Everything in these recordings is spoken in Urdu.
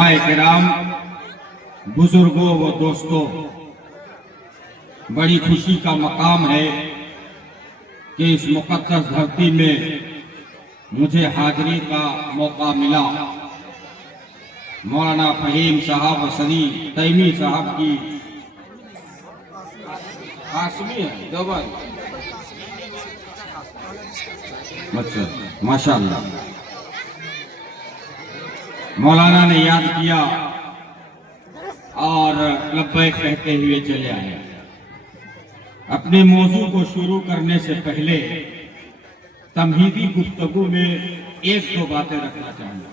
علماء کرام، بزرگوں و دوستوں، بڑی خوشی کا مقام ہے کہ اس مقدس دھرتی میں مجھے حاضری کا موقع ملا۔ مولانا فہیم صاحب وسری تیمی صاحب کی قاسمی ہے دوبر ماشاءاللہ مولانا نے یاد کیا اور لبیک کہتے ہوئے چلے آئے۔ اپنے موضوع کو شروع کرنے سے پہلے تمہیدی گفتگو میں ایک دو باتیں رکھنا چاہوں گا۔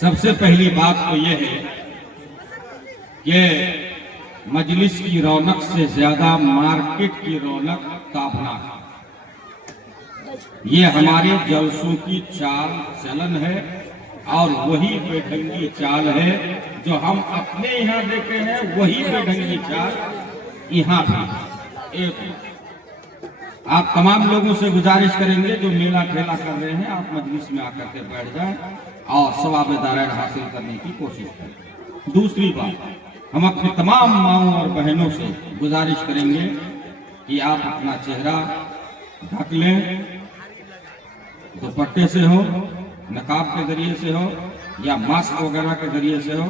سب سے پہلی بات تو یہ ہے کہ مجلس کی رونق سے زیادہ مارکیٹ کی رونق تابناک ہے۔ یہ ہمارے جلسوں کی چال چلن ہے اور وہی بے ڈھنگی چال ہے جو ہم اپنے یہاں دیکھے ہیں، وہی بے ڈھنگی چال یہاں بھی ہے۔ آپ تمام لوگوں سے گزارش کریں گے جو میلہ کھیلا کر رہے ہیں، آپ مجلس میں آ کر کے بیٹھ جائیں اور ثواب دارین حاصل کرنے کی کوشش کریں۔ دوسری بات، ہم اپنے تمام ماؤں اور بہنوں سے گزارش کریں گے کہ آپ اپنا چہرہ ڈھک لیں، دوپٹے سے ہو، نقاب کے ذریعے سے ہو یا ماسک وغیرہ کے ذریعے سے ہو،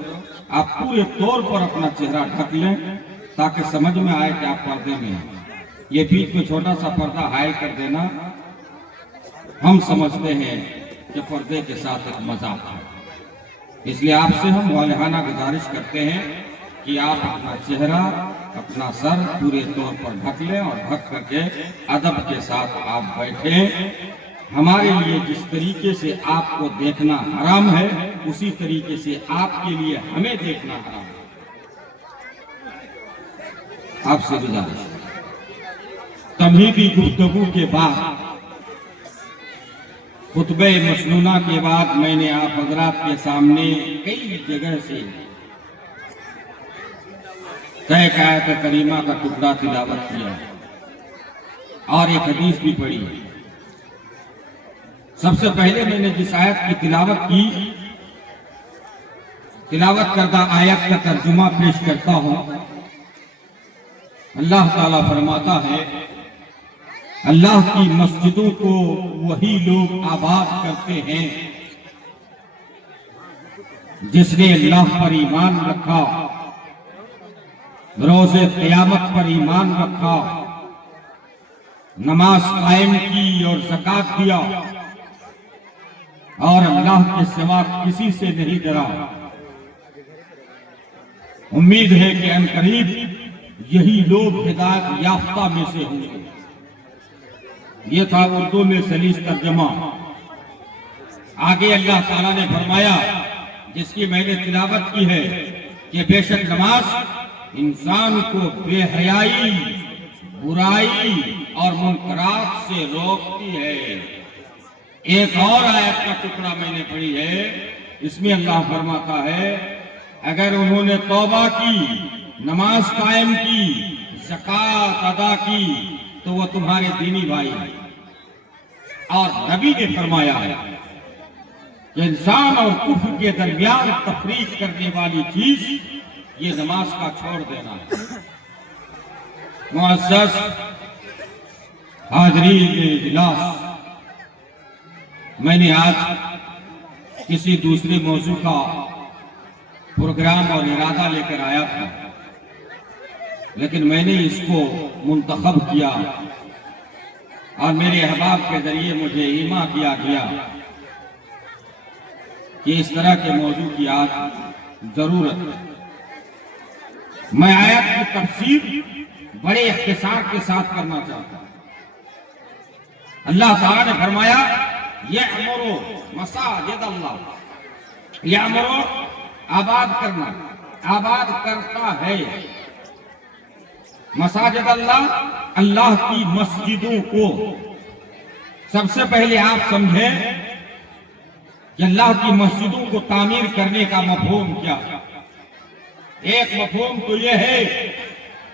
آپ پورے طور پر اپنا چہرہ ڈھک لیں تاکہ سمجھ میں آئے کہ آپ پردے میں ہیں۔ یہ بیچ میں چھوٹا سا پردہ حائل کر دینا ہم سمجھتے ہیں کہ پردے کے ساتھ ایک مذاق ہے، اس لیے آپ سے ہم والہانہ گزارش کرتے ہیں کہ آپ اپنا چہرہ اپنا سر پورے طور پر ڈھک لیں اور ڈھک کر کے ادب کے ساتھ آپ بیٹھیں۔ ہمارے لیے جس طریقے سے آپ کو دیکھنا حرام ہے اسی طریقے سے آپ کے لیے ہمیں دیکھنا حرام ہے۔ آپ سے گزارش تمہیدی گفتگو کے بعد، خطبہ مسنونہ کے بعد میں نے آپ حضرات کے سامنے کئی جگہ سے ایک آیت کریمہ کا ٹکڑا تلاوت کیا اور ایک حدیث بھی پڑھی ہے۔ سب سے پہلے میں نے جس آیت کی تلاوت کی، تلاوت کردہ آیت کا ترجمہ پیش کرتا ہوں۔ اللہ تعالیٰ فرماتا ہے، اللہ کی مسجدوں کو وہی لوگ آباد کرتے ہیں جس نے اللہ پر ایمان رکھا، روز قیامت پر ایمان رکھا، نماز قائم کی اور زکوٰۃ دیا اور اللہ کے سوا کسی سے نہیں ڈرا۔ امید ہے کہ ان قریب یہی لوگ ہدایت یافتہ میں سے ہوں گے۔ یہ تھا اردو میں سلیس ترجمہ۔ آگے اللہ تعالیٰ نے فرمایا، جس کی میں نے تلاوت کی ہے، کہ بے شک نماز انسان کو بے حیائی، برائی اور منکرات سے روکتی ہے۔ ایک اور آیت کا ٹکڑا میں نے پڑھی ہے، اس میں اللہ فرماتا ہے، اگر انہوں نے توبہ کی، نماز قائم کی، زکوٰۃ ادا کی تو وہ تمہارے دینی بھائی ہیں۔ اور نبی نے فرمایا ہے کہ انسان اور کفر کے درمیان تفریق کرنے والی چیز یہ نماز کا چھوڑ دینا ہے۔ معزز حاضرین اجلاس، میں نے آج کسی دوسرے موضوع کا پروگرام اور ارادہ لے کر آیا تھا، لیکن میں نے اس کو منتخب کیا اور میرے احباب کے ذریعے مجھے ایما کیا گیا کہ اس طرح کے موضوع کی آج ضرورت ہے۔ میں آیت کی تفسیر بڑے اختصار کے ساتھ کرنا چاہتا ہوں۔ اللہ تعالیٰ نے فرمایا، یَأْمُرُ مَسَاجِدَ اللَّهِ، یَأْمُرُ آباد کرنا، آباد کرتا ہے، مساجد اللہ، اللہ کی مسجدوں کو۔ سب سے پہلے آپ سمجھیں کہ اللہ کی مسجدوں کو تعمیر کرنے کا مفہوم کیا ہے۔ ایک مفہوم تو یہ ہے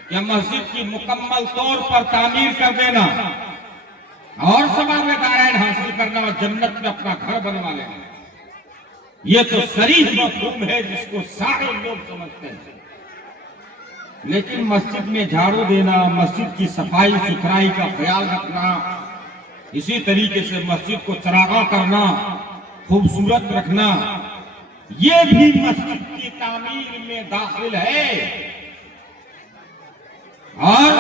کہ مسجد کی مکمل طور پر تعمیر کر دینا اور ثواب دارین حاصل کرنا اور جنت میں اپنا گھر بنوا لینا۔ یہ تو صریح مفہوم ہے جس کو سارے لوگ سمجھتے ہیں، لیکن مسجد میں جھاڑو دینا، مسجد کی صفائی ستھرائی کا خیال رکھنا، اسی طریقے سے مسجد کو چراغاں کرنا، خوبصورت رکھنا، یہ بھی مسجد کی تعمیر میں داخل ہے۔ اور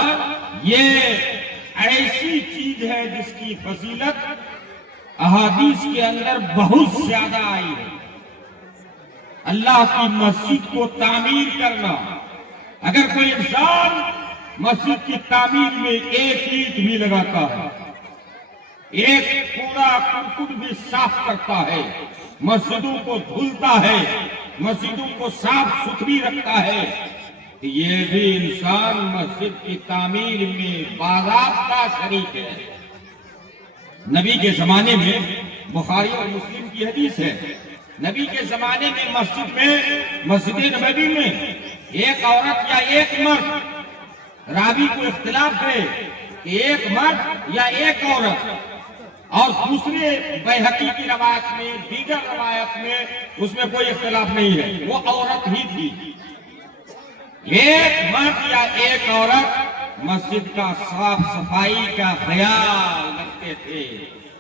یہ ایسی چیز ہے جس کی فضیلت احادیث کے اندر بہت زیادہ آئی ہے۔ اللہ کی مسجد کو تعمیر کرنا، اگر کوئی انسان مسجد کی تعمیر میں ایک اینٹ بھی لگاتا ہے، ایک کوڑا کرکٹ بھی صاف کرتا ہے، مسجدوں کو دھلتا ہے، مسجدوں کو صاف ستھری رکھتا ہے، تو یہ بھی انسان مسجد کی تعمیر میں باضابطہ شریک ہے۔ نبی کے زمانے میں بخاری اور مسلم کی حدیث ہے، نبی کے زمانے میں مسجد نبوی میں ایک عورت یا ایک مرد، راوی کو اختلاف ہے کہ ایک مرد یا ایک عورت، اور دوسرے بیہقی کی روایت میں، دیگر روایت میں اس میں کوئی اختلاف نہیں ہے، وہ عورت ہی تھی۔ ایک مرد یا ایک عورت مسجد کا صاف صفائی کا خیال رکھتے تھے،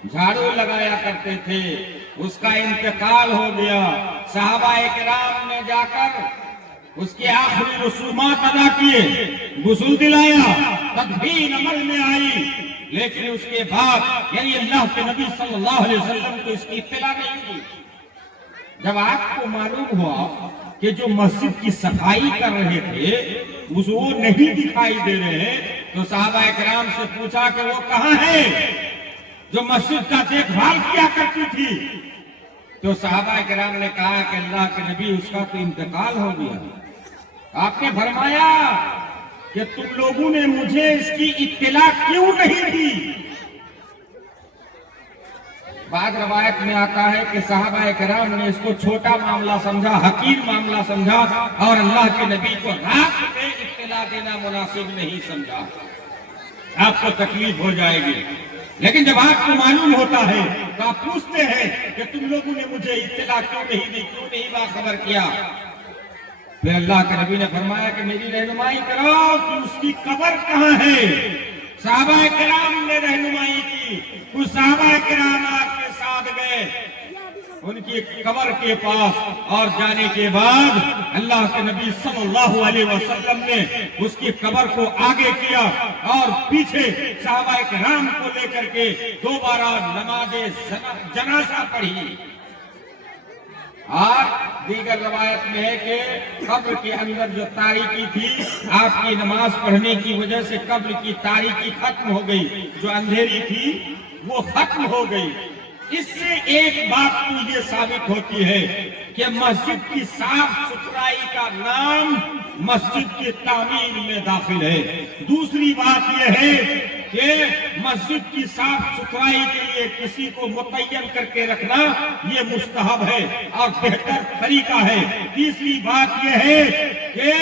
جھاڑو لگایا کرتے تھے۔ اس کا انتقال ہو گیا، صحابہ کرام نے جا کر اس کے آخری رسومات ادا کیے، غسل دلایا، تدفین عمل میں آئی، لیکن اس کے بعد یعنی اللہ کے نبی صلی اللہ علیہ وسلم کو اس کی اطلاع نہیں دی۔ جب آپ کو معلوم ہوا کہ جو مسجد کی صفائی کر رہے تھے وہ نہیں دکھائی دے رہے، تو صحابہ کرام سے پوچھا کہ وہ کہاں ہے جو مسجد کا دیکھ بھال کیا کرتی تھی؟ تو صحابہ کرام نے کہا کہ اللہ کے نبی اس کا تو انتقال ہو گیا۔ آپ نے فرمایا کہ تم لوگوں نے مجھے اس کی اطلاع کیوں نہیں دی؟ بعض روایت میں آتا ہے کہ صحابہ کرام نے اس کو چھوٹا معاملہ سمجھا، حقیر معاملہ سمجھا، اور اللہ کے نبی کو رات میں اطلاع دینا مناسب نہیں سمجھا، آپ کو تکلیف ہو جائے گی۔ لیکن جب آپ کو معلوم ہوتا ہے تو آپ پوچھتے ہیں کہ تم لوگوں نے مجھے اطلاع کیوں نہیں دی، کیوں نہیں باخبر کیا؟ پھر اللہ کے نبی نے فرمایا کہ میری رہنمائی کرو کہ اس کی قبر کہاں ہے۔ صحابہ کرام نے رہنمائی کی، کچھ صحابہ کرام آپ کے ساتھ گئے ان کی قبر کے پاس، اور جانے کے بعد اللہ کے نبی صلی اللہ علیہ وسلم نے اس کی قبر کو آگے کیا اور پیچھے صحابہ کرام کو لے کر کے دوبارہ نماز جنازہ پڑھی۔ اور دیگر روایت میں ہے کہ قبر کے اندر جو تاریکی تھی، آپ کی نماز پڑھنے کی وجہ سے قبر کی تاریکی ختم ہو گئی، جو اندھیری تھی وہ ختم ہو گئی۔ اس سے ایک بات تو یہ ثابت ہوتی ہے کہ مسجد کی صاف ستھرائی کا نام مسجد کی تعمیر میں داخل ہے۔ دوسری بات یہ ہے کہ مسجد کی صاف ستھرائی کے لیے کسی کو متعین کر کے رکھنا یہ مستحب ہے اور بہتر طریقہ ہے۔ تیسری بات یہ ہے کہ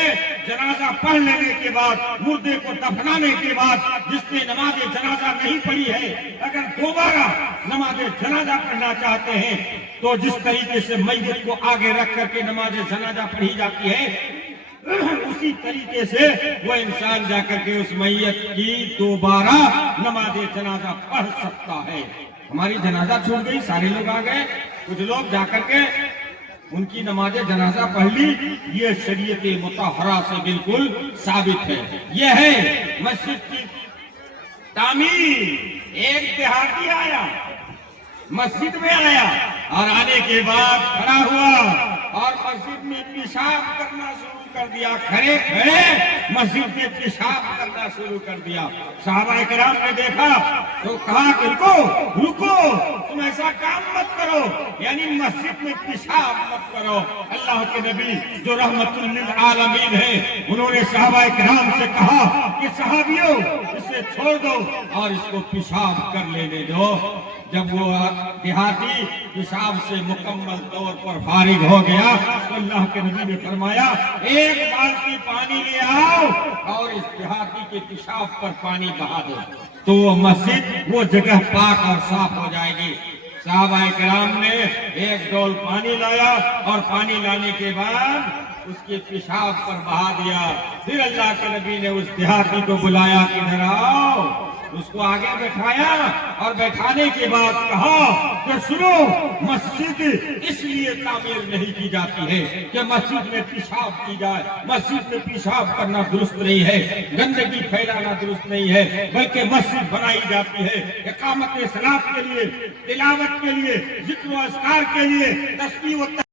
جنازہ پڑھ لینے کے بعد، مردے کو دفنانے کے بعد جس نے نماز جنازہ نہیں پڑھی ہے، اگر دوبارہ نماز جنازہ پڑھنا چاہتے ہیں تو جس طریقے سے میت کو آگے رکھ کر کے نماز جنازہ پڑھی جاتی ہے، اسی طریقے سے وہ انسان جا کر کے اس میت کی دوبارہ نماز جنازہ پڑھ سکتا ہے۔ ہماری جنازہ چھوٹ گئی، سارے لوگ آ گئے، کچھ لوگ جا کر کے ان کی نماز جنازہ پڑھ لی، یہ شریعت مطہرہ سے بالکل ثابت ہے۔ یہ ہے مسجد کی تعمیر۔ ایک دیہاتی آیا، مسجد میں آیا اور آنے کے بعد کھڑا ہوا اور مسجد میں پیشاب کرنا شروع کر دیا، کھڑے کھڑے مسجد میں پیشاب کرنا شروع کر دیا۔ صحابہ کرام نے دیکھا تو کہا کہ رکو، تم ایسا کام مت کرو، یعنی مسجد میں پیشاب مت کرو۔ اللہ کے نبی جو رحمت للعالمین ہیں، انہوں نے صحابہ کرام سے کہا کہ صحابیوں اسے چھوڑ دو اور اس کو پیشاب کر لینے دو۔ جب وہ دیہاتی پیشاب سے مکمل طور پر فارغ ہو گیا تو اللہ کے نبی نے فرمایا ایک بالٹی پانی لے آؤ اور اس دیہاتی کے پیشاب پر پانی بہا دو، تو وہ مسجد وہ جگہ پاک اور صاف ہو جائے گی۔ صحابہ کرام نے ایک ڈول پانی لایا اور پانی لانے کے بعد اس کے پیشاب پر بہا دیا. پھر اللہ کے نبی نے اس دیہاتی کو بلایا کہ ادھر آؤ. اس کو آگے بٹھایا اور بیٹھانے کے بعد کہا کہ سنو، مسجد اس لیے تعمیر نہیں کی جاتی ہے کہ مسجد میں پیشاب کی جائے. مسجد میں پیشاب کرنا درست نہیں ہے، گندگی پھیلانا درست نہیں ہے، بلکہ مسجد بنائی جاتی ہے اقامت صلاۃ کے لیے، تلاوت کے لیے، ذکر و اذکار کے لیے، تسبیح و